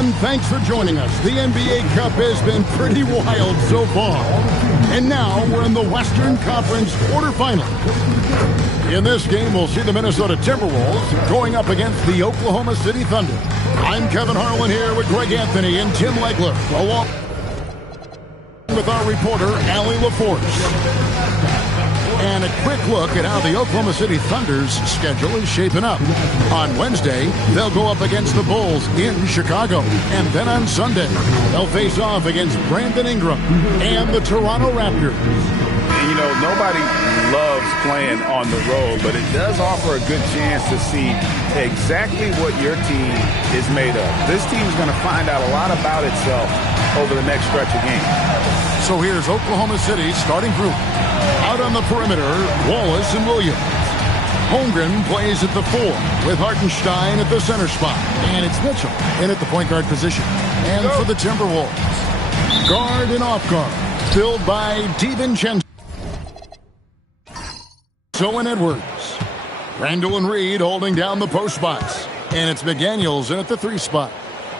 everyone. Thanks for joining us. The NBA Cup has been pretty wild so far. And now we're in the Western Conference quarterfinals. In this game, we'll see the Minnesota Timberwolves going up against the Oklahoma City Thunder. I'm Kevin Harlan here with Greg Anthony and Tim Legler, along with our reporter, Allie LaForce. And a quick look at how the Oklahoma City Thunder's schedule is shaping up. On Wednesday, they'll go up against the Bulls in Chicago. And then on Sunday, they'll face off against Brandon Ingram and the Toronto Raptors. You know, nobody loves playing on the road, but it does offer a good chance to see exactly what your team is made of. This team is going to find out a lot about itself over the next stretch of games. So here's Oklahoma City's starting group. Out on the perimeter, Wallace and Williams. Holmgren plays at the 4 with Hartenstein at the center spot. And it's Mitchell in at the point guard position. And for the Timberwolves, guard and off guard, filled by DiVincenzo and Edwards. Randall and Reed holding down the post spots. And it's McDaniels in at the 3 spot.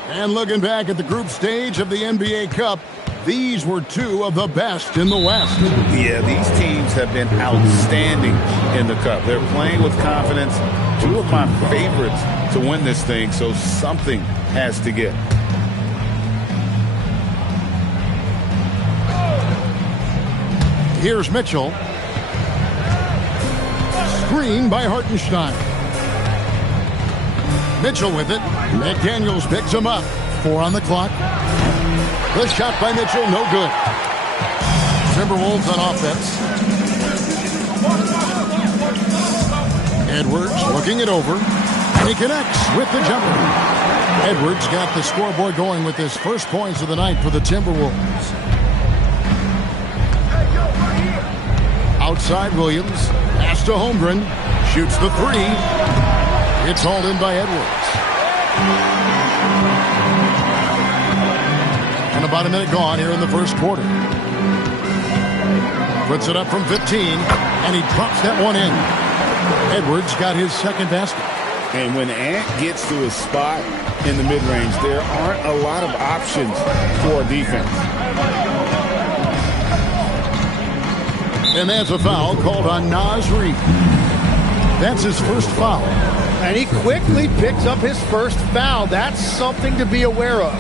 And looking back at the group stage of the NBA Cup, these were two of the best in the West. Yeah, these teams have been outstanding in the Cup. They're playing with confidence. Two of my favorites to win this thing, so something has to give. Here's Mitchell. Screen by Hartenstein. Mitchell with it. McDaniels picks him up. 4 on the clock. The shot by Mitchell, no good. Timberwolves on offense. Edwards looking it over. And he connects with the jumper. Edwards got the scoreboard going with his first points of the night for the Timberwolves. Outside Williams. Pass to Holmgren. Shoots the 3. It's hauled in by Edwards. And about a minute gone here in the first quarter. Puts it up from 15, and he drops that one in. Edwards got his second basket. And when Ant gets to his spot in the mid-range, there aren't a lot of options for defense. And that's a foul called on Naz Reid. That's his first foul. And he quickly picks up his first foul. That's something to be aware of.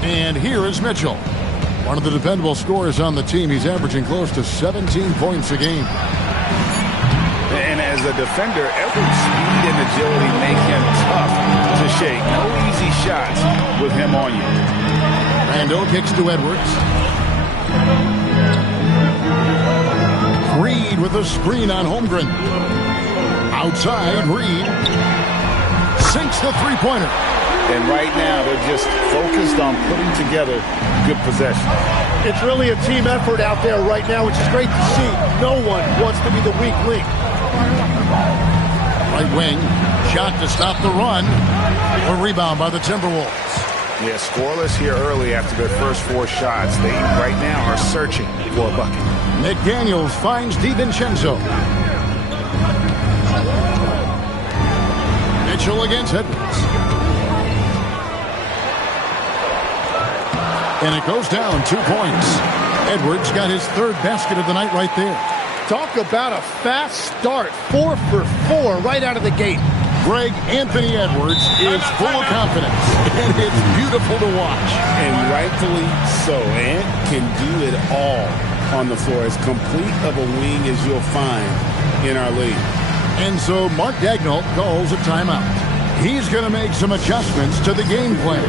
And here is Mitchell. One of the dependable scorers on the team. He's averaging close to 17 points a game. And as a defender, Edwards' speed and agility make him tough to shake. No easy shots with him on you. Randall kicks to Edwards. Reed with a screen on Holmgren. Outside, Reed sinks the three-pointer. And right now, they're just focused on putting together good possession. It's really a team effort out there right now, which is great to see. No one wants to be the weak link. Right wing, shot to stop the run. A rebound by the Timberwolves. Yeah, scoreless here early after their first 4 shots. They right now are searching for a bucket. McDaniels finds DiVincenzo. Mitchell against Edwards. And it goes down 2 points. Edwards got his 3rd basket of the night right there. Talk about a fast start. 4 for 4 right out of the gate. Greg, Anthony Edwards is full of confidence. And it's beautiful to watch. And rightfully so. Ant can do it all on the floor. As complete of a wing as you'll find in our league. And so Mark Daigneault calls a timeout. He's going to make some adjustments to the game plan.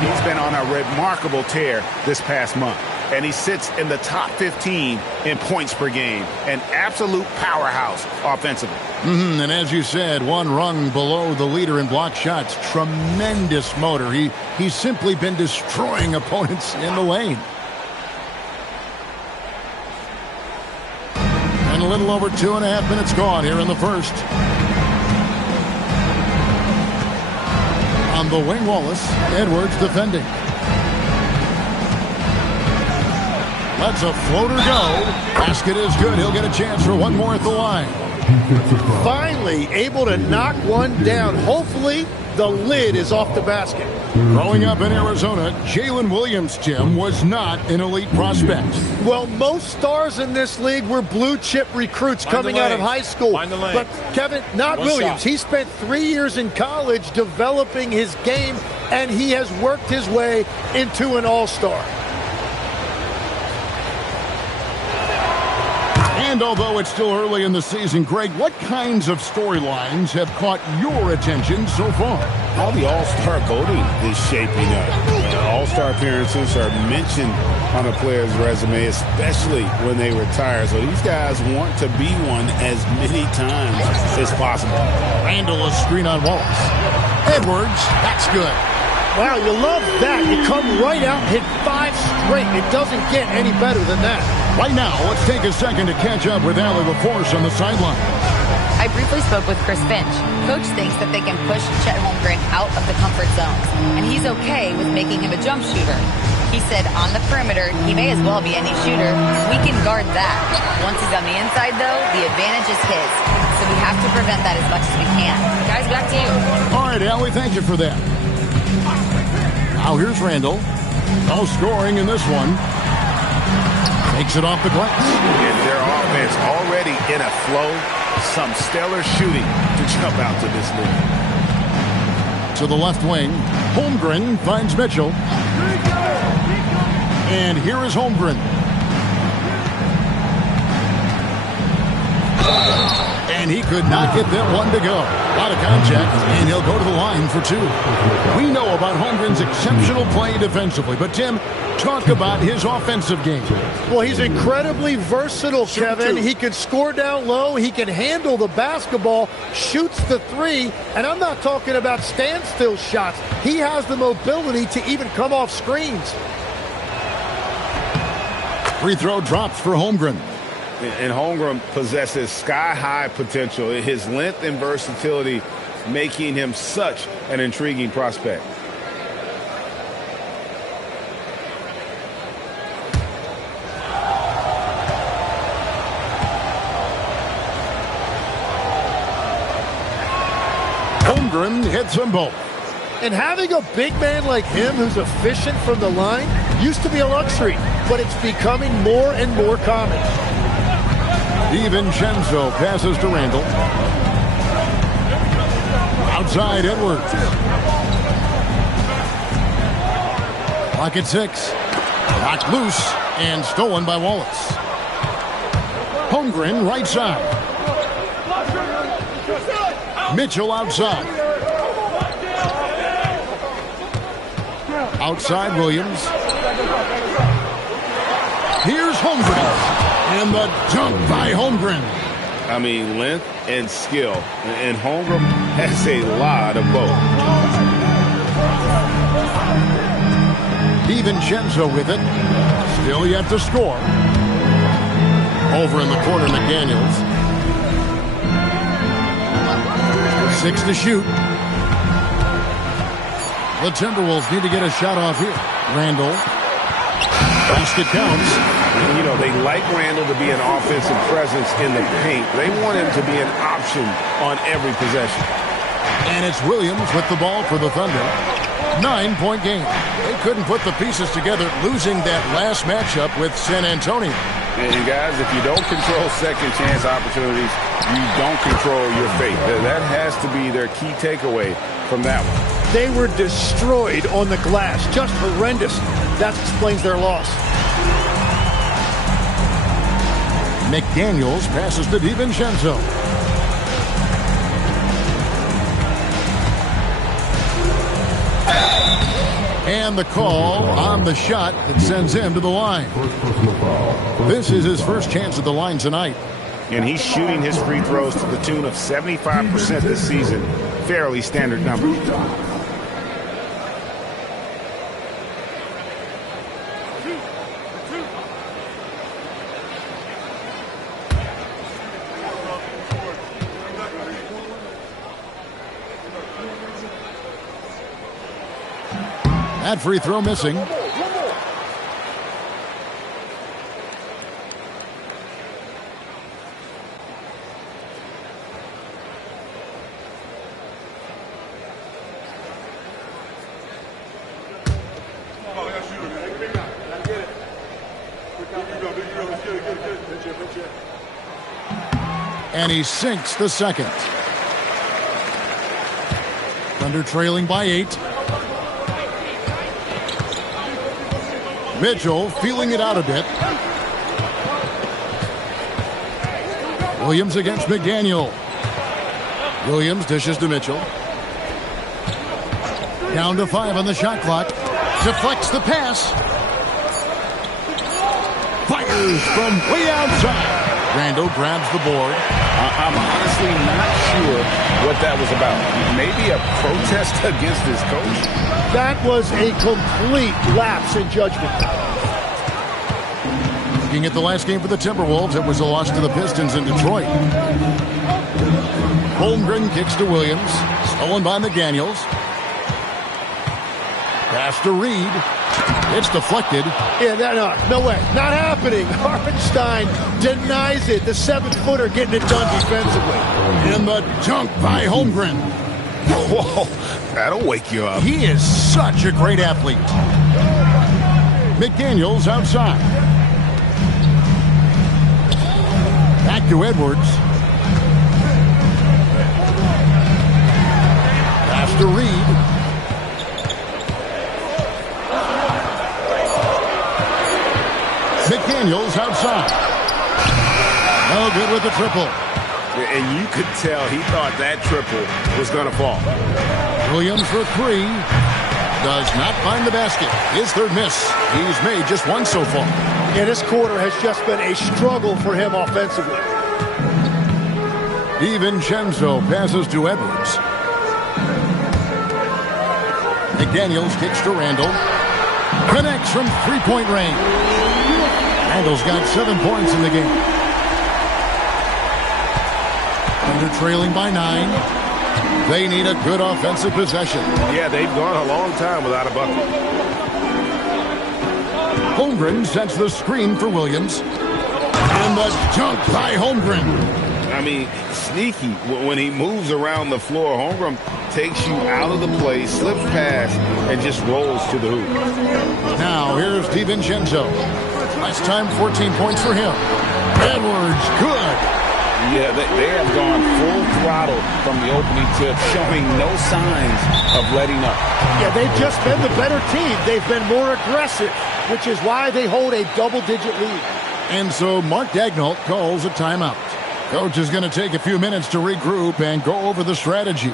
He's been on a remarkable tear this past month, and he sits in the top 15 in points per game. An absolute powerhouse offensively. And as you said, one rung below the leader in block shots. Tremendous motor. He's simply been destroying opponents in the lane. And a little over 2.5 minutes gone here in the first. On the wing, Wallace. Edwards defending. Lets a floater go. Basket is good. He'll get a chance for one more at the line. Finally able to knock one down. Hopefully the lid is off the basket. Growing up in Arizona, Jalen Williams, Tim, was not an elite prospect. Well, most stars in this league were blue chip recruits coming out of high school. But Kevin, not Williams. He spent 3 years in college developing his game, and he has worked his way into an all-star. And although it's still early in the season, Greg, what kinds of storylines have caught your attention so far? How the all-star voting is shaping up. All-star appearances are mentioned on a player's resume, especially when they retire. So these guys want to be one as many times as possible. Randall, a screen on Wallace. Edwards, that's good. Wow, you love that. You come right out and hit 5 straight. It doesn't get any better than that. Right now, let's take a second to catch up with Allie LaForce on the sideline. I briefly spoke with Chris Finch. Coach thinks that they can push Chet Holmgren out of the comfort zones, and he's okay with making him a jump shooter. He said on the perimeter, he may as well be any shooter. We can guard that. Once he's on the inside, though, the advantage is his. So we have to prevent that as much as we can. Guys, back to you. All right, Allie, thank you for that. Now here's Randall. No scoring in this one. Takes it off the glass. And their offense already in a flow. Some stellar shooting to jump out to this lead. To the left wing. Holmgren finds Mitchell. And here is Holmgren. And he could not get that one to go. Out of contact, and he'll go to the line for 2. We know about Holmgren's exceptional play defensively, but Tim, talk about his offensive game. Well, he's incredibly versatile, Kevin. He can score down low. He can handle the basketball, shoots the 3, and I'm not talking about standstill shots. He has the mobility to even come off screens. Free throw drops for Holmgren. And Holmgren possesses sky-high potential. His length and versatility making him such an intriguing prospect. Holmgren hits them both. And having a big man like him who's efficient from the line used to be a luxury, but it's becoming more and more common. DiVincenzo passes to Randall. Outside Edwards. Clock at 6. Knocked loose and stolen by Wallace. Holmgren right side. Mitchell outside. Outside Williams. Here's Holmgren. And the dunk by Holmgren. I mean, length and skill. And Holmgren has a lot of both. DiVincenzo with it. Still yet to score. Over in the corner, McDaniels. 6 to shoot. The Timberwolves need to get a shot off here. Randall. Basket counts. You know, they like Randall to be an offensive presence in the paint. They want him to be an option on every possession. And it's Williams with the ball for the Thunder. 9-point game. They couldn't put the pieces together, losing that last matchup with San Antonio. And guys, if you don't control second chance opportunities, you don't control your fate. That has to be their key takeaway from that one. They were destroyed on the glass. Just horrendous. That explains their loss. McDaniels passes to DiVincenzo. And the call on the shot that sends him to the line. This is his first chance at the line tonight. And he's shooting his free throws to the tune of 75% this season. Fairly standard number. That free throw missing. And he sinks the second. Thunder trailing by 8. Mitchell feeling it out a bit. Williams against McDaniel. Williams dishes to Mitchell. Down to 5 on the shot clock. Deflects the pass. Fires from way outside. Randall grabs the board. I'm honestly not sure what that was about. Maybe a protest against his coach? That was a complete lapse in judgment. Looking at the last game for the Timberwolves, it was a loss to the Pistons in Detroit. Holmgren kicks to Williams. Stolen by McDaniels. Pass to Reed. It's deflected. Yeah, no way. Not happening. Hartenstein denies it. The 7-footer getting it done defensively. And the dunk by Holmgren. Whoa, that'll wake you up. He is such a great athlete. McDaniels outside. Back to Edwards. Pass to Reed. McDaniels outside. No good with the triple. And you could tell he thought that triple was going to fall. Williams for 3. Does not find the basket. His third miss. He's made just 1 so far. Yeah, this quarter has just been a struggle for him offensively. DiVincenzo passes to Edwards. McDaniels kicks to Randall. Connects from three-point range. Randall's got 7 points in the game. Thunder trailing by 9. They need a good offensive possession. Yeah, they've gone a long time without a bucket. Holmgren sets the screen for Williams. And the dunk by Holmgren. I mean, sneaky. When he moves around the floor, Holmgren takes you out of the play, slips past, and just rolls to the hoop. Now, here's DiVincenzo. Last time, 14 points for him. Edwards, good. Yeah, they have gone full throttle from the opening tip, showing no signs of letting up. Yeah, they've just been the better team. They've been more aggressive, which is why they hold a double-digit lead. And so Mark Daigneault calls a timeout. Coach is going to take a few minutes to regroup and go over the strategy.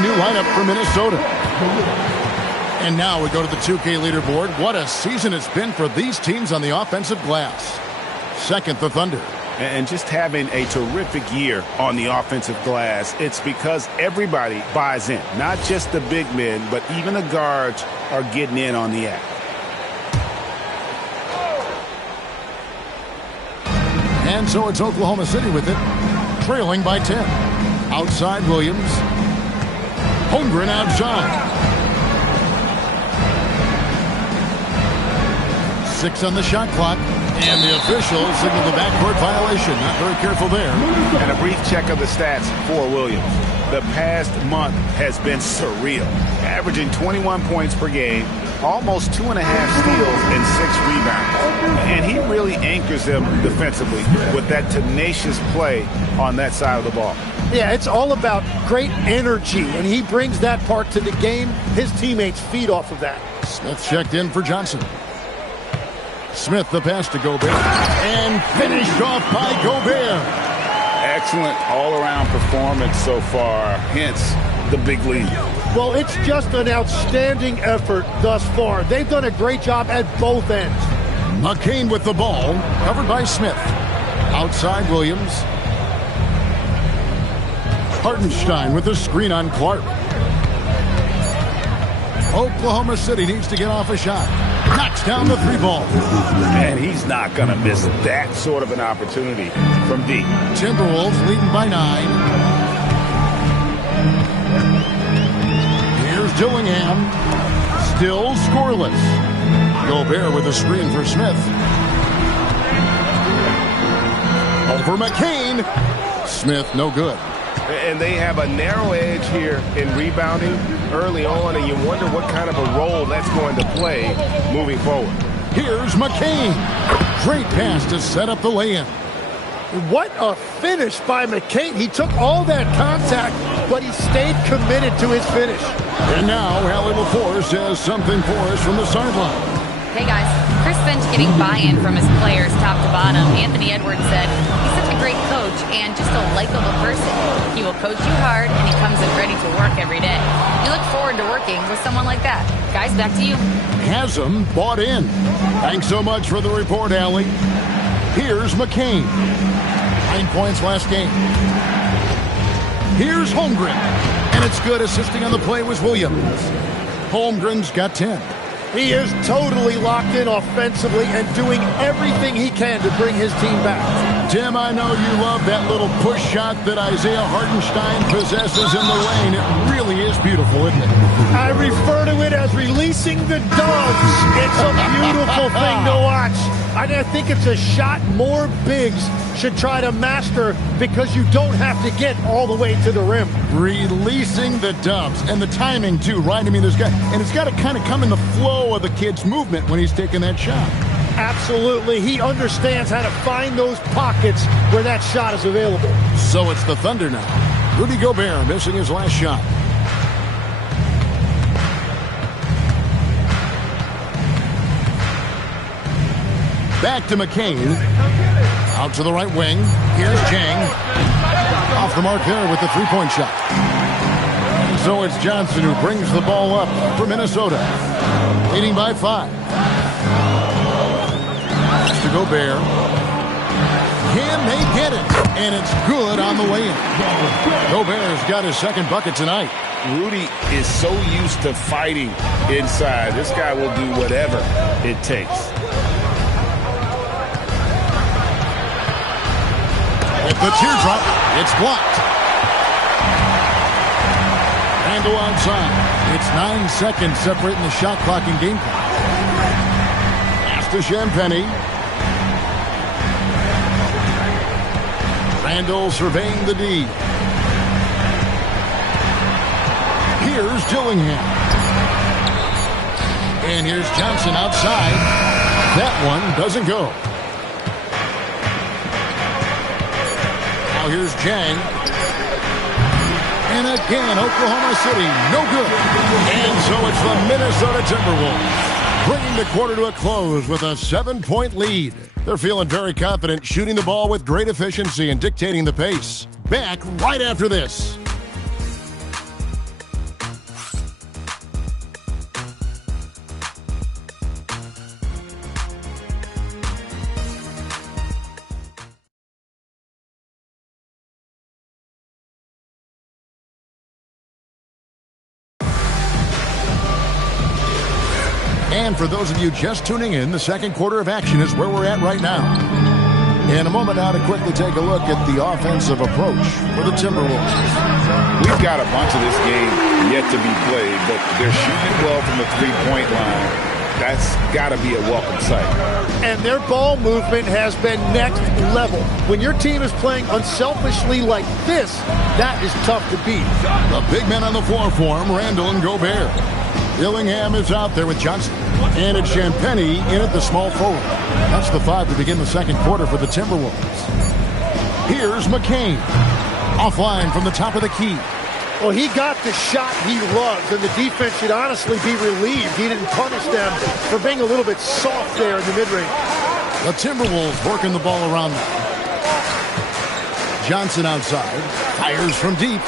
new lineup for Minnesota. And now we go to the 2K leaderboard. What a season it's been for these teams on the offensive glass. Second, the Thunder. And just having a terrific year on the offensive glass, it's because everybody buys in. Not just the big men, but even the guards are getting in on the act. And so it's Oklahoma City with it, trailing by 10. Outside Williams. Holmgren outside. 6 on the shot clock. And the official signaled a backcourt violation. Not very careful there. And a brief check of the stats for Williams. The past month has been surreal. Averaging 21 points per game, almost 2.5 steals and 6 rebounds. And he really anchors them defensively with that tenacious play on that side of the ball. Yeah, it's all about great energy, and he brings that part to the game. His teammates feed off of that. Smith checked in for Johnson. Smith the pass to Gobert. And finished off by Gobert. Excellent all-around performance so far, hence the big lead. Well, it's just an outstanding effort thus far. They've done a great job at both ends. McCain with the ball, covered by Smith. Outside Williams. Hartenstein with the screen on Clark. Oklahoma City needs to get off a shot. Knocks down the 3 ball. And he's not going to miss that sort of an opportunity from deep. Timberwolves leading by 9. Here's Dillingham. Still scoreless. Gobert with a screen for Smith. Over McCain. Smith, no good. And they have a narrow edge here in rebounding early on, and you wonder what kind of a role that's going to play moving forward. Here's McCain. Great pass to set up the lay-in. What a finish by McCain. He took all that contact, but he stayed committed to his finish. And now Allie LaForce has something for us from the sideline. Hey guys, Chris Finch getting buy-in from his players top to bottom. Anthony Edwards said he's such a great coach and just a likable person. He will coach you hard and he comes in ready to work every day. You look forward to working with someone like that. Guys, back to you. Hasm bought in. Thanks so much for the report, Allie. Here's McCain. 9 points last game. Here's Holmgren. And it's good. Assisting on the play was Williams. Holmgren's got 10. He is totally locked in offensively and doing everything he can to bring his team back. Tim, I know you love that little push shot that Isaiah Hartenstein possesses in the lane. It really is beautiful, isn't it? I refer to it as releasing the doves. It's a beautiful thing to watch. And I think it's a shot more bigs should try to master because you don't have to get all the way to the rim. Releasing the doves. And the timing, too, right? I mean, there's got, and it's got to kind of come in the flow of the kid's movement when he's taking that shot. Absolutely. He understands how to find those pockets where that shot is available. So it's the Thunder now. Rudy Gobert missing his last shot. Back to McCain. Out to the right wing. Here's Jang. Off the mark there with the three-point shot. And so it's Johnson who brings the ball up for Minnesota. Leading by 5. To Gobert. Can they get it? And it's good on the way in. Gobert's got his second bucket tonight. Rudy is so used to fighting inside. This guy will do whatever it takes. With the teardrop, it's blocked. Randall outside. It's 9 seconds separating the shot clock and game clock. Pass to Champagny. Randall surveying the D. Here's Dillingham. And here's Johnson outside. That one doesn't go. Now here's Jang. And again, Oklahoma City, no good. And so it's the Minnesota Timberwolves, bringing the quarter to a close with a 7-point lead. They're feeling very confident, shooting the ball with great efficiency and dictating the pace. Back right after this. And for those of you just tuning in, the second quarter of action is where we're at right now. In a moment now to quickly take a look at the offensive approach for the Timberwolves. We've got a bunch of this game yet to be played, but they're shooting well from the three-point line. That's got to be a welcome sight. And their ball movement has been next level. When your team is playing unselfishly like this, that is tough to beat. The big men on the floor for him, Randall and Gobert. Dillingham is out there with Johnson. And it's Champagnie in at the small forward. That's the 5 to begin the second quarter for the Timberwolves. Here's McCain. Offline from the top of the key. Well, he got the shot he loves, and the defense should honestly be relieved he didn't punish them for being a little bit soft there in the mid-range. The Timberwolves working the ball around them. Johnson outside. Fires from deep.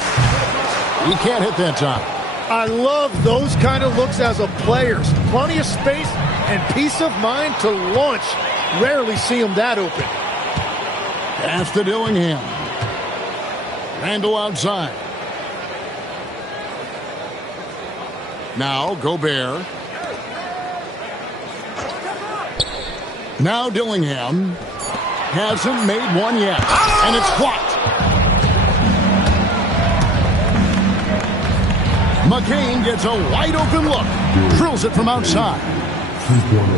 He can't hit that time. I love those kind of looks as a player. Plenty of space and peace of mind to launch. Rarely see him that open. Pass to Dillingham. Randall outside. Now Gobert. Now Dillingham. Hasn't made one yet. And it's blocked. McCain gets a wide open look. Drills it from outside.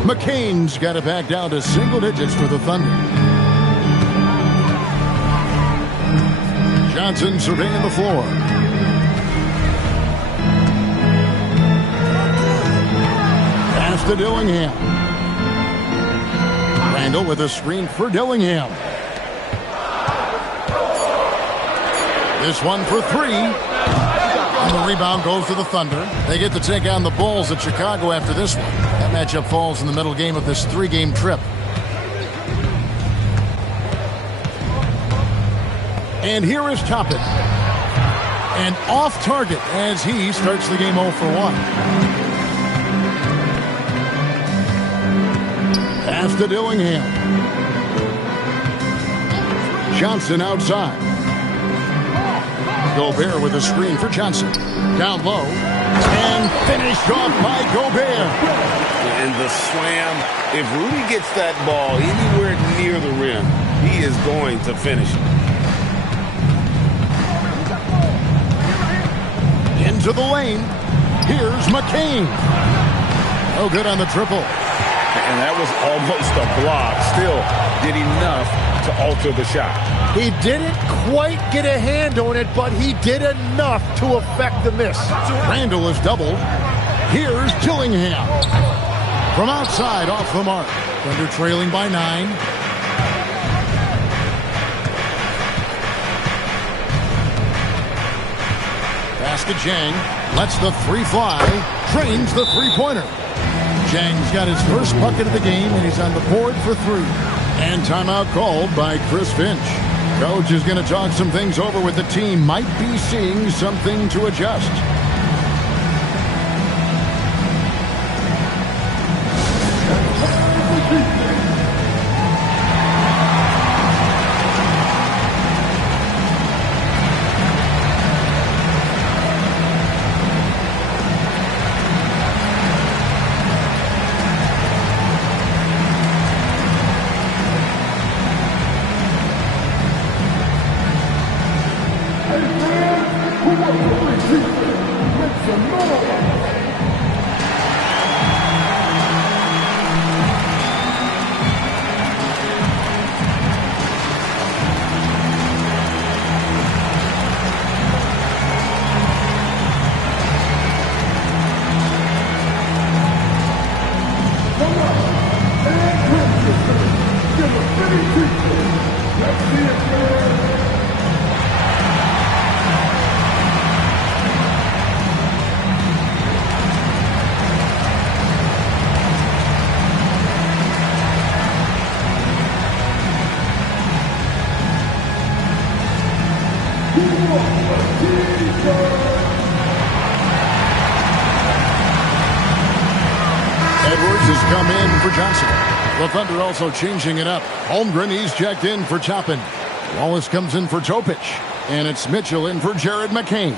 McCain's got it back down to single digits for the Thunder. Johnson surveying the floor. Pass to Dillingham. Randall with a screen for Dillingham. This one for three. And the rebound goes to the Thunder. They get to take on the Bulls at Chicago after this one. That matchup falls in the middle game of this 3-game trip. And here is Toppin. And off target as he starts the game 0 for 1. Pass to Dillingham. Johnson outside. Gobert with a screen for Johnson. Down low. And finished off by Gobert. And the slam. If Rudy gets that ball anywhere near the rim, he is going to finish it. Into the lane. Here's McCain. Oh, good on the triple. And that was almost a block. Still did enough to alter the shot. He didn't quite get a hand on it, but he did enough to affect the miss. Randall is doubled. Here's Dillingham. From outside, off the mark. Thunder trailing by 9. Pass to Jang. Lets the 3 fly. Drains the 3-pointer. Jang's got his first bucket of the game, and he's on the board for 3. And timeout called by Chris Finch. Coach is going to talk some things over with the team. Might be seeing something to adjust. Edwards has come in for Johnson. The Thunder also changing it up. Holmgren, he's checked in for Toppin. Wallace comes in for Topic. And it's Mitchell in for Jared McCain.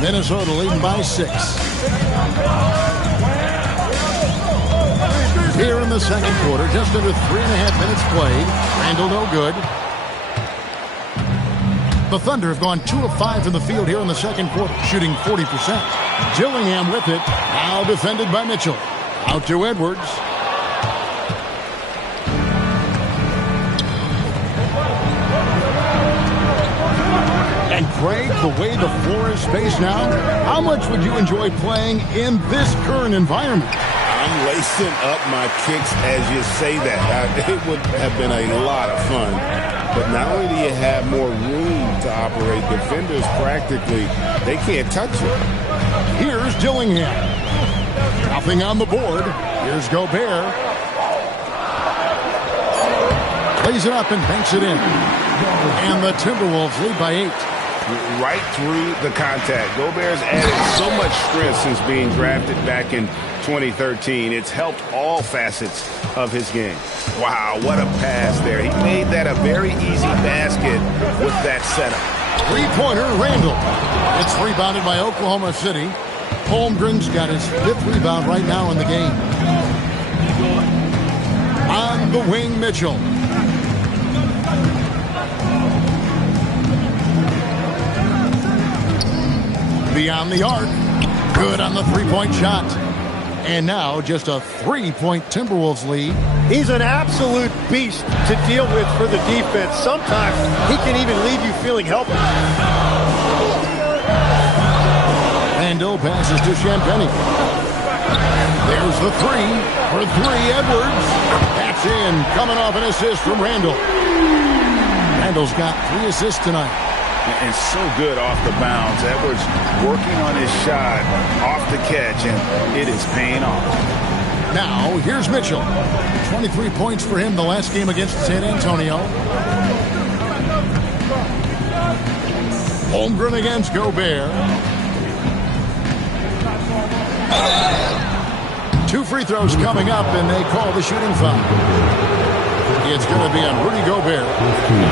Minnesota leading by 6. Here in the second quarter, just under 3.5 minutes played. Randall no good. The Thunder have gone 2 of 5 from the field here in the second quarter, shooting 40%. Dillingham with it, now defended by Mitchell. Out to Edwards. And Craig, the way the floor is spaced now, how much would you enjoy playing in this current environment? I'm lacing up my kicks as you say that. It would have been a lot of fun. But not only do you have more room to operate, defenders practically, they can't touch it. Here's Dillingham. Nothing on the board. Here's Gobert. Plays it up and banks it in. And the Timberwolves lead by 8. Right through the contact. Gobert's added so much strength since being drafted back in 2013. It's helped all facets of his game. Wow, what a pass there. He made that a very easy basket with that setup. Three-pointer, Randall. It's rebounded by Oklahoma City. Holmgren's got his 5th rebound right now in the game. On the wing, Mitchell. Beyond the arc. Good on the three-point shot. And now just a 3-point Timberwolves lead. He's an absolute beast to deal with for the defense. Sometimes he can even leave you feeling helpless. Randall passes to Champagnie. There's the 3 for 3, Edwards. That's in, coming off an assist from Randall. Randall's got 3 assists tonight. And so good off the bounds. Edwards working on his shot off the catch, and it is paying off. Now, here's Mitchell. 23 points for him the last game against San Antonio. Holmgren against Gobert. 2 free throws coming up, and they call the shooting foul. It's going to be on Rudy Gobert.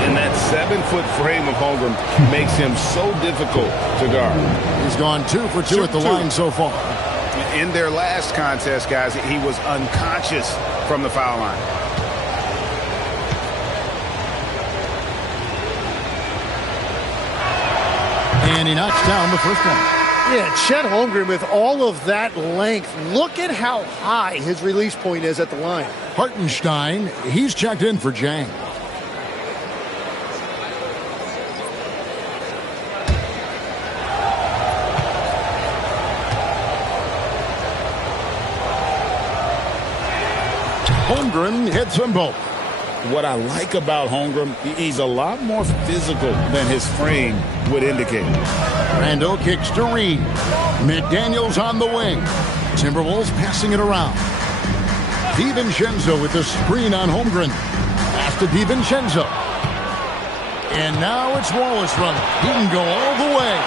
And that 7-foot frame of Holmgren makes him so difficult to guard. He's gone 2 for 2 at the line so far. In their last contest, guys, he was unconscious from the foul line. And he knocks down the first one. Yeah, Chet Holmgren with all of that length. Look at how high his release point is at the line. Hartenstein, he's checked in for Jang. Holmgren hits them both. What I like about Holmgren, he's a lot more physical than his frame would indicate. Randall kicks to Reed. McDaniels on the wing. Timberwolves passing it around. DiVincenzo with the screen on Holmgren. Pass to DiVincenzo. And now it's Wallace running. He can go all the way.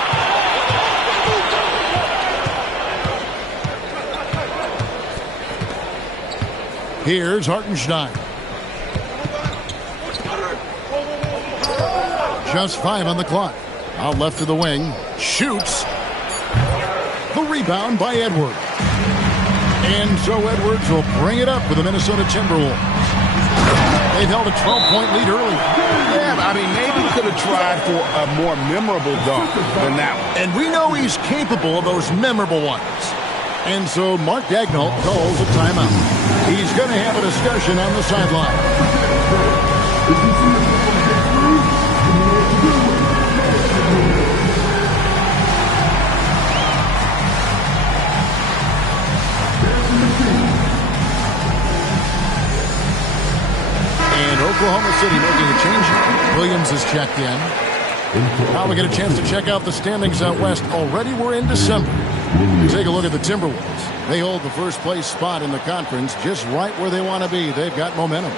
Here's Hartenstein. Just 5 on the clock. Out left to the wing. Shoots. The rebound by Edwards. And so Edwards will bring it up for the Minnesota Timberwolves. They've held a 12-point lead early. Yeah, I mean, maybe he could have tried for a more memorable dunk than that one. And we know he's capable of those memorable ones. And so Mark Daigneault calls a timeout. He's going to have a discussion on the sideline. Oklahoma City making a change. Williams is checked in. Now we get a chance to check out the standings out west. Already we're in December. Take a look at the Timberwolves. They hold the first place spot in the conference just right where they want to be. They've got momentum.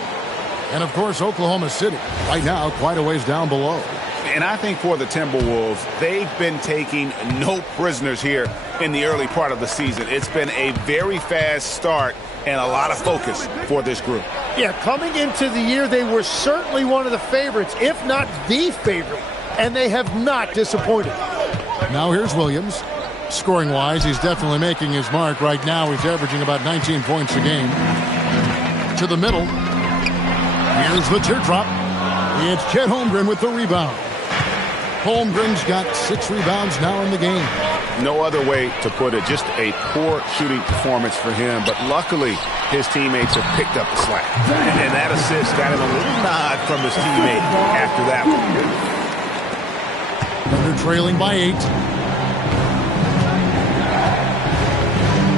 And of course Oklahoma City right now quite a ways down below. And I think for the Timberwolves, they've been taking no prisoners here in the early part of the season. It's been a very fast start and a lot of focus for this group. Yeah, coming into the year, they were certainly one of the favorites, if not the favorite, and they have not disappointed. Now here's Williams. Scoring-wise, he's definitely making his mark. Right now, he's averaging about 19 points a game. To the middle. Here's the teardrop. It's Chet Holmgren with the rebound. Holmgren's got 6 rebounds now in the game. No other way to put it. Just a poor shooting performance for him. But luckily, his teammates have picked up the slack. And that assist got him a little nod from his teammate after that one. Thunder trailing by 8.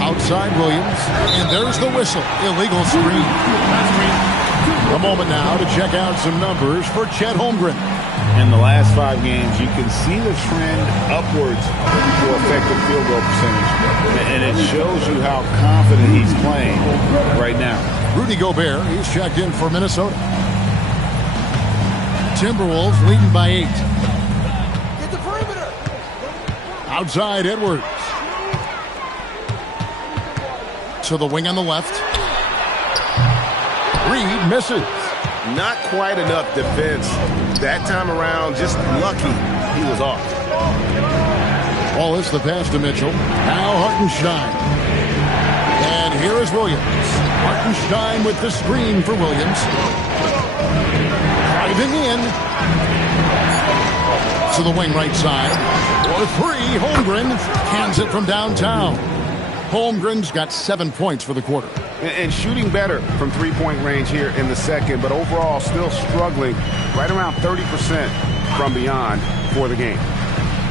Outside Williams. And there's the whistle. Illegal screen. A moment now to check out some numbers for Chet Holmgren. In the last 5 games, you can see the trend upwards for effective field goal percentage. And it shows you how confident he's playing right now. Rudy Gobert, he's checked in for Minnesota. Timberwolves leading by 8. Get the perimeter. Outside Edwards. To the wing on the left. Reed misses. Not quite enough defense. That time around, just lucky he was off. Wallace the pass to Mitchell. Now Hartenstein. And here is Williams. Hartenstein with the screen for Williams. Driving in. To the wing right side. For 3, Holmgren cans it from downtown. Holmgren's got 7 points for the quarter. And shooting better from three-point range here in the second, but overall still struggling right around 30% from beyond for the game.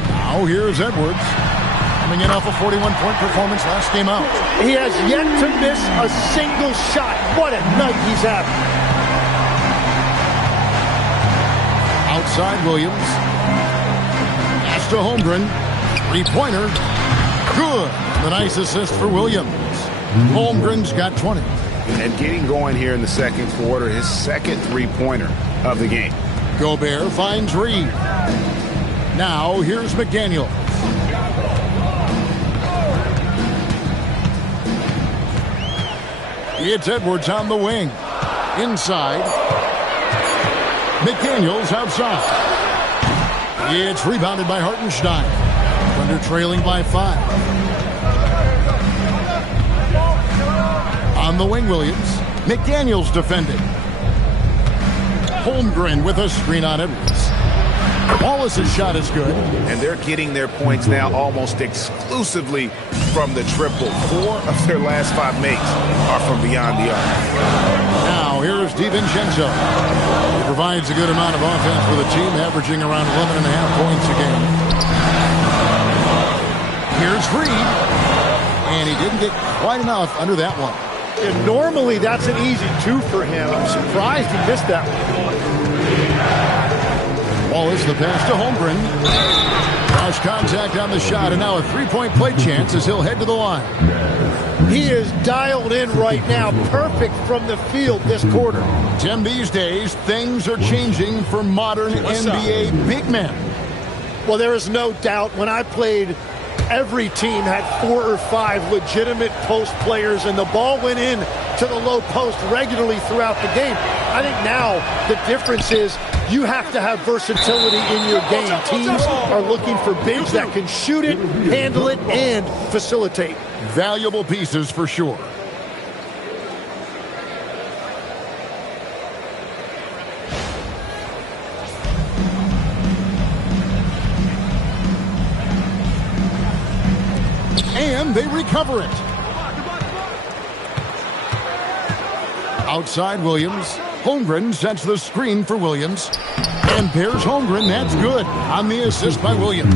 Now here's Edwards. Coming in off a 41-point performance last game out. He has yet to miss a single shot. What a night he's having. Outside Williams. Pass to Holmgren. 3-pointer. Good. The nice assist for Williams. Holmgren's got 20. And getting going here in the second quarter, his second 3-pointer of the game. Gobert finds Reed. Now here's McDaniel. It's Edwards on the wing. Inside. McDaniels outside. It's rebounded by Hartenstein. Thunder trailing by 5. On the wing, Williams. McDaniels defending. Holmgren with a screen on Edwards. Wallace's shot is good. And they're getting their points now almost exclusively from the triple. 4 of their last 5 makes are from beyond the arc. Now here's DiVincenzo. He provides a good amount of offense for the team, averaging around 11.5 points a game. Here's Reed. And he didn't get quite enough under that one. And normally that's an easy 2 for him. I'm surprised he missed that one. Wallace the pass to Holmgren. Cross contact on the shot, and now a 3-point play chance as he'll head to the line. He is dialed in right now. Perfect from the field this quarter. Tim, these days, things are changing for modern NBA big men. Well, there is no doubt when I played, every team had 4 or 5 legitimate post players, and the ball went in to the low post regularly throughout the game. I think now the difference is you have to have versatility in your game. Teams are looking for bigs that can shoot it, handle it, and facilitate. Valuable pieces for sure. And they recover it. Outside Williams. Holmgren sets the screen for Williams. And pairs Holmgren. That's good on the assist by Williams.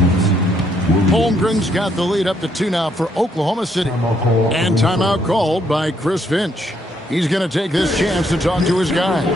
Holmgren's got the lead up to 2 now for Oklahoma City. And timeout called by Chris Finch. He's going to take this chance to talk to his guys.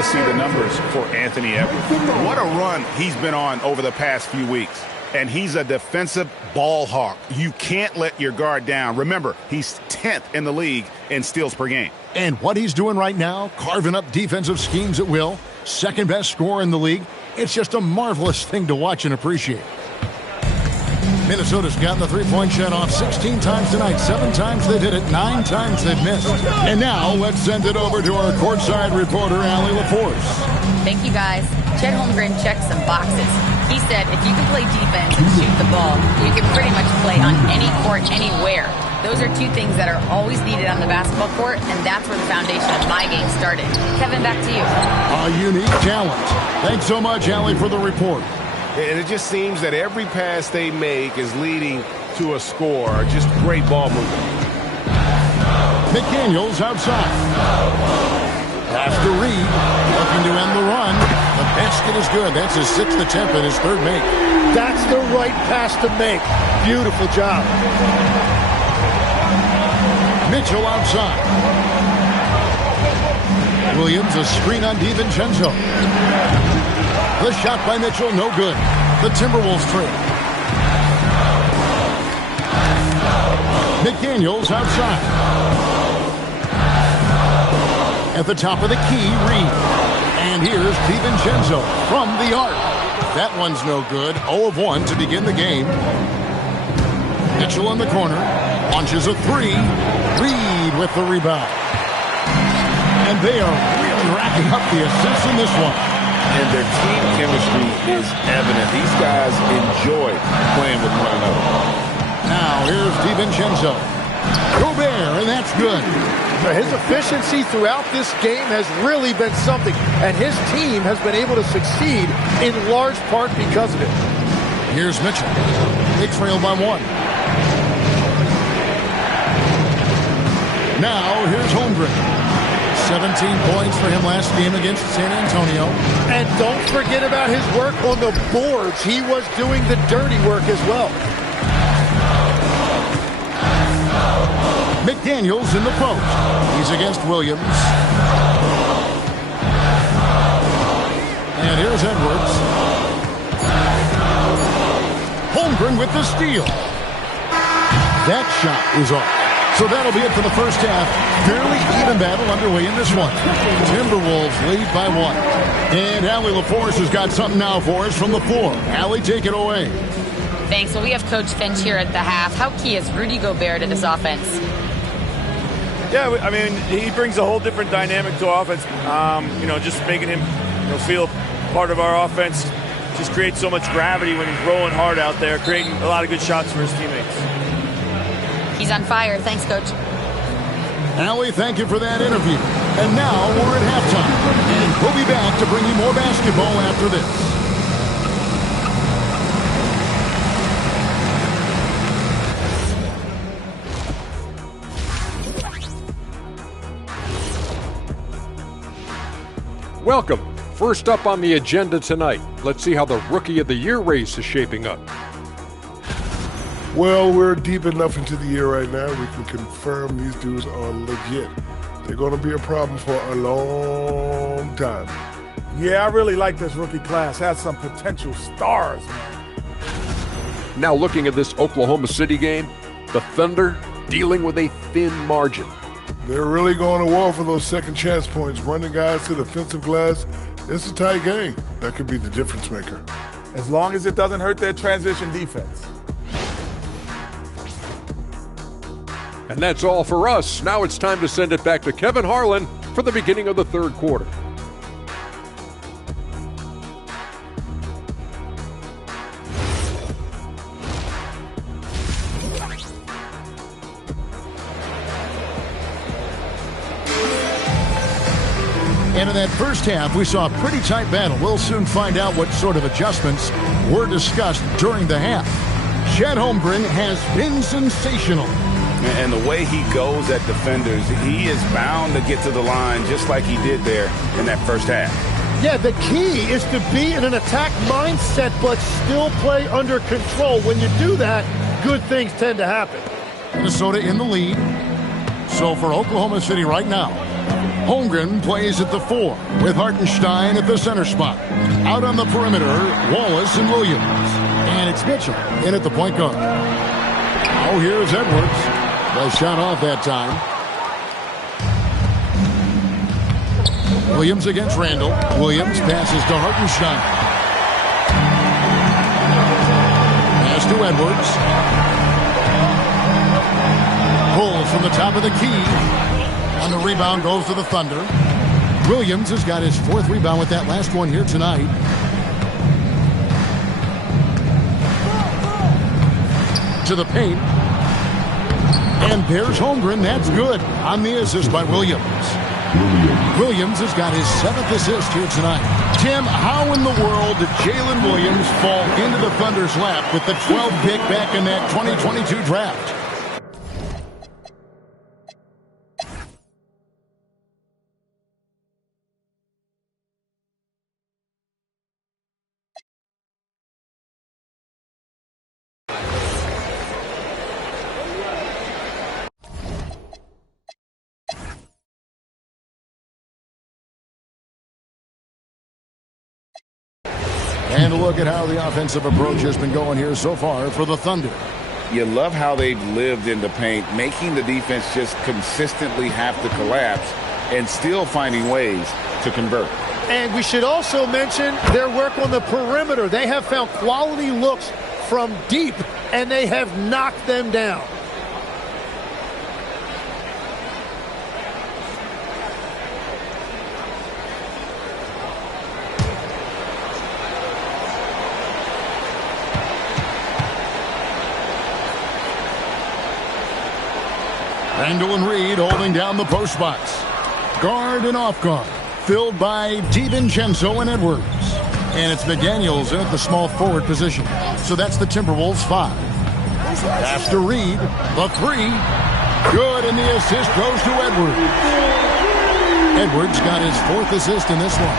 See the numbers for Anthony Edwards. What a run he's been on over the past few weeks. And he's a defensive ball hawk. You can't let your guard down. Remember, he's 10th in the league in steals per game. And what he's doing right now, carving up defensive schemes at will, second best scorer in the league. It's just a marvelous thing to watch and appreciate. Minnesota's gotten the three-point shot off 16 times tonight. 7 times they've hit it, 9 times they've missed. And now let's send it over to our courtside reporter, Allie LaForce. Thank you, guys. Chet Holmgren checked some boxes. He said if you can play defense and shoot the ball, you can pretty much play on any court, anywhere. Those are 2 things that are always needed on the basketball court, and that's where the foundation of my game started. Kevin, back to you. A unique talent. Thanks so much, Allie, for the report. And it just seems that every pass they make is leading to a score. Just great ball movement. McDaniels outside. Pass to Reed. Looking to end the run. The basket is good. That's his 6th attempt and his 3rd make. That's the right pass to make. Beautiful job. Mitchell outside. Williams, a screen on DiVincenzo. The shot by Mitchell, no good. The Timberwolves trade. McDaniels outside. At the top of the key, Reed. And here's DiVincenzo from the arc. That one's no good. 0 of 1 to begin the game. Mitchell in the corner. Launches a 3. Reed with the rebound. And they are really racking up the assists in this one. And their team chemistry is evident. These guys enjoy playing with one another. Now here's DiVincenzo. Gobert, and that's good. His efficiency throughout this game has really been something, and his team has been able to succeed in large part because of it. Here's Mitchell. They trail by 1. Now here's Holmgren. 17 points for him last game against San Antonio. And don't forget about his work on the boards. He was doing the dirty work as well. McDaniels in the post. He's against Williams. And here's Edwards. Holmgren with the steal. That shot is off. So that'll be it for the first half. Fairly even battle underway in this one. Timberwolves lead by 1. And Allie LaForce has got something now for us from the floor. Allie, take it away. Thanks. Well, we have Coach Finch here at the half. How key is Rudy Gobert to this offense? Yeah, I mean, he brings a whole different dynamic to offense. Just making him feel part of our offense just creates so much gravity when he's rolling hard out there, creating a lot of good shots for his teammates. He's on fire. Thanks, Coach. Allie, thank you for that interview. And now we're at halftime. And we'll be back to bring you more basketball after this. Welcome. First up on the agenda tonight, let's see how the Rookie of the Year race is shaping up. Well, we're deep enough into the year right now, we can confirm these dudes are legit. They're going to be a problem for a long time. Yeah, I really like this rookie class. Has some potential stars, man. Now looking at this Oklahoma City game, the Thunder dealing with a thin margin. They're really going to war for those second chance points, running guys to the defensive glass. It's a tight game. That could be the difference maker. As long as it doesn't hurt their transition defense. And that's all for us. Now it's time to send it back to Kevin Harlan for the beginning of the third quarter. And in that first half, we saw a pretty tight battle. We'll soon find out what sort of adjustments were discussed during the half. Chet Holmgren has been sensational. And the way he goes at defenders, he is bound to get to the line just like he did there in that first half. Yeah, the key is to be in an attack mindset but still play under control. When you do that, good things tend to happen. Minnesota in the lead. So for Oklahoma City right now, Holmgren plays at the 4 with Hartenstein at the center spot. Out on the perimeter, Wallace and Williams. And it's Mitchell in at the point guard. Oh, here's Edwards. The shot off that time. Williams against Randall. Williams passes to Hartenstein. Pass to Edwards. Pulls from the top of the key. And the rebound goes to the Thunder. Williams has got his 4th rebound with that last one here tonight. To the paint. And there's Holmgren. That's good on the assist by Williams. Williams has got his 7th assist here tonight. Tim, how in the world did Jalen Williams fall into the Thunder's lap with the 12th pick back in that 2022 draft? And a look at how the offensive approach has been going here so far for the Thunder. You love how they've lived in the paint, making the defense just consistently have to collapse and still finding ways to convert. And we should also mention their work on the perimeter. They have found quality looks from deep, and they have knocked them down. Randall and Reed holding down the post box. Guard and off guard. Filled by DiVincenzo and Edwards. And it's McDaniels in at the small forward position. So that's the Timberwolves 5. Pass to Reed. The 3. Good, and the assist goes to Edwards. Edwards got his 4th assist in this one.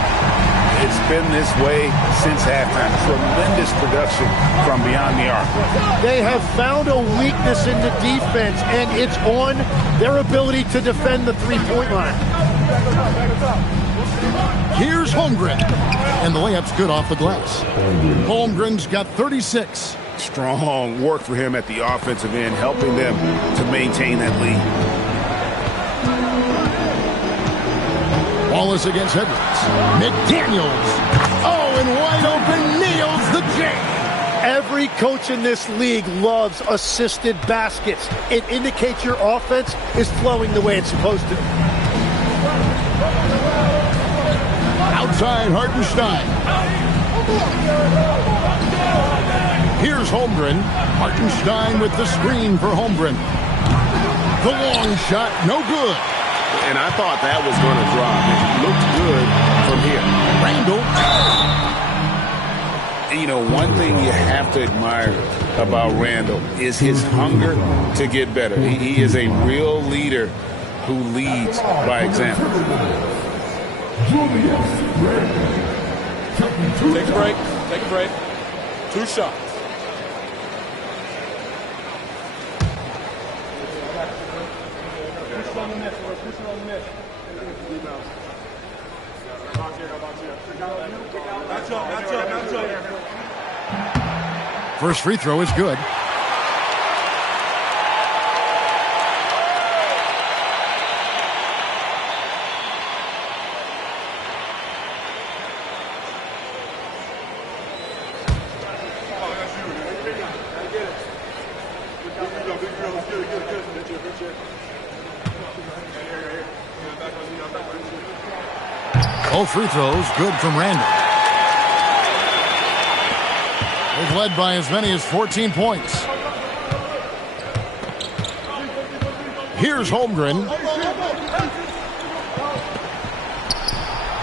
It's been this way since halftime. Tremendous production from beyond the arc. They have found a weakness in the defense, and it's on their ability to defend the three-point line. Here's Holmgren. And the layup's good off the glass. Holmgren's got 36. Strong work for him at the offensive end, helping them to maintain that lead. Wallace against Edwards. McDaniels. Oh, and wide open, nails the J. Every coach in this league loves assisted baskets. It indicates your offense is flowing the way it's supposed to. Outside Hartenstein. Here's Holmgren. Hartenstein with the screen for Holmgren. The long shot, no good. And I thought that was going to drop. It looked good from here. Randall. You know, one thing you have to admire about Randall is his hunger to get better. He is a real leader who leads by example. Take a break. Take a break. 2 shots. First free throw is good. Both free throws good from Randall. They've led by as many as 14 points. Here's Holmgren.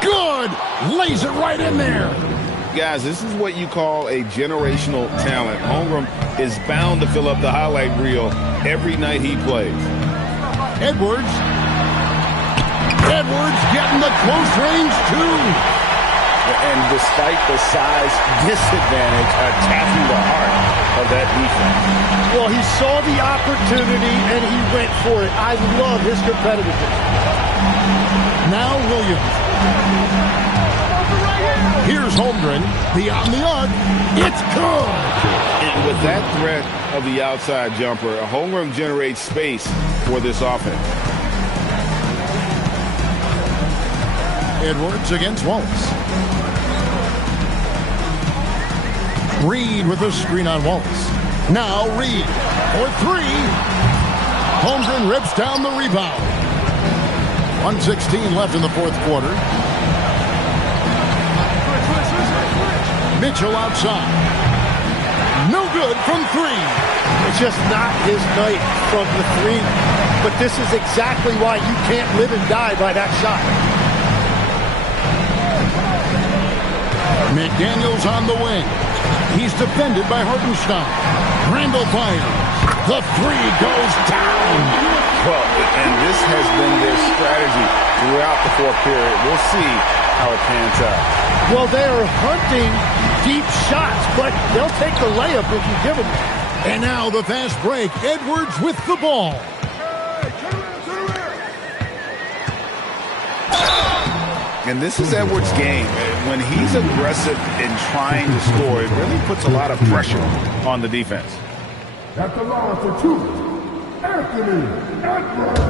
Good! Lays it right in there. Guys, this is what you call a generational talent. Holmgren is bound to fill up the highlight reel every night he plays. Edwards getting the close range, too. And despite the size disadvantage, attacking the heart of that defense. Well, he saw the opportunity, and he went for it. I love his competitiveness. Now Williams. Here's Holmgren, beyond the arc. It's good. And with that threat of the outside jumper, Holmgren generates space for this offense. Edwards against Wallace. Reed with a screen on Wallace. Now Reed for three. Holmgren rips down the rebound. 1:16 left in the fourth quarter. Mitchell outside. No good from three. It's just not his night from the three. But this is exactly why you can't live and die by that shot. McDaniels on the wing. He's defended by Hartenstein. Randall fires. The three goes down. Well, and this has been their strategy throughout the fourth period. We'll see how it pans out. Well, they are hunting deep shots, but they'll take the layup if you give them. And now the fast break. Edwards with the ball. And this is Edwards' game. When he's aggressive in trying to score, it really puts a lot of pressure on the defense. At the line for two, Anthony Edwards.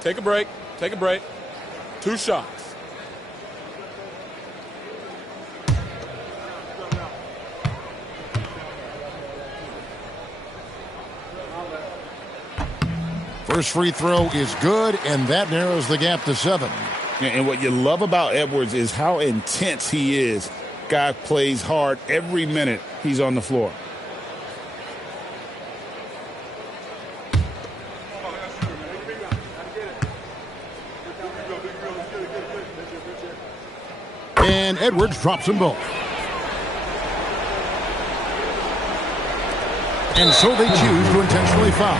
Take a break. Take a break. 2 shots. First free throw is good, and that narrows the gap to 7. And what you love about Edwards is how intense he is. Guy plays hard every minute he's on the floor. And Edwards drops them both. And so they choose to intentionally foul.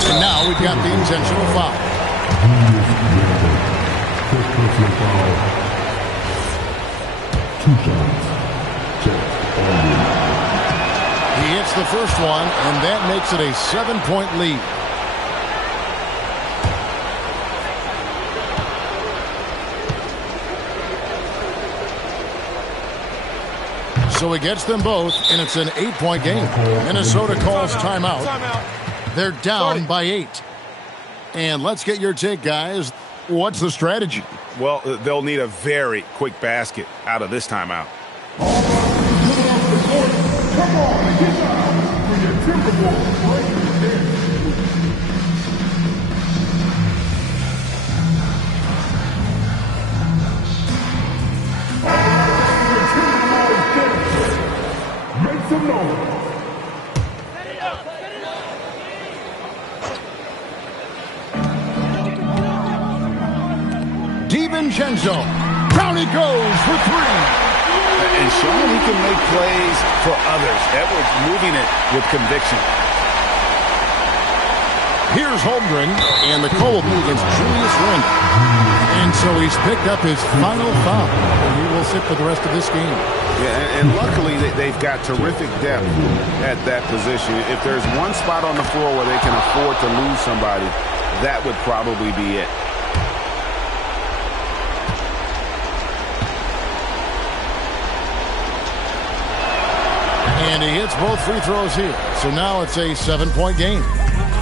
And now we've got the intentional foul. He hits the first one, and that makes it a 7-point lead. So he gets them both, and it's an 8-point game. Minnesota calls timeout. They're down by 8. And let's get your take, guys. What's the strategy? Well, they'll need a very quick basket out of this timeout. Come on, get down for your Timberwolves. Make some noise. DiVincenzo. Down he goes for 3. And showing he can make plays for others. Edwards moving it with conviction. Here's Holmgren, and the call against Julius Randle. And so he's picked up his final foul. He will sit for the rest of this game. Yeah, and luckily they've got terrific depth at that position. If there's one spot on the floor where they can afford to lose somebody, that would probably be it. And he hits both free throws here. So now it's a 7-point game.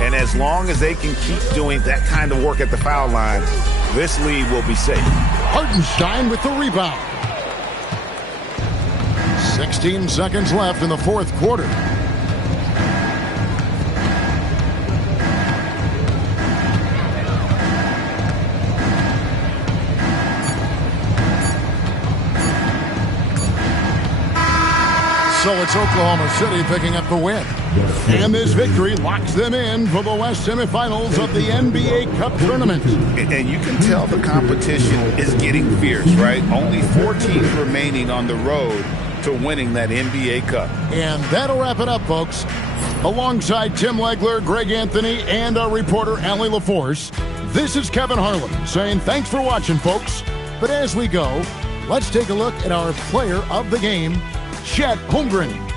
And as long as they can keep doing that kind of work at the foul line, this lead will be safe. Hartenstein with the rebound. 16 seconds left in the fourth quarter. So it's Oklahoma City picking up the win. And this victory locks them in for the West semifinals of the NBA Cup Tournament. And you can tell the competition is getting fierce, right? Only 4 teams remaining on the road to winning that NBA Cup. And that'll wrap it up, folks. Alongside Tim Legler, Greg Anthony, and our reporter, Allie LaForce, this is Kevin Harlan saying thanks for watching, folks. But as we go, let's take a look at our player of the game. Chet Holmgren.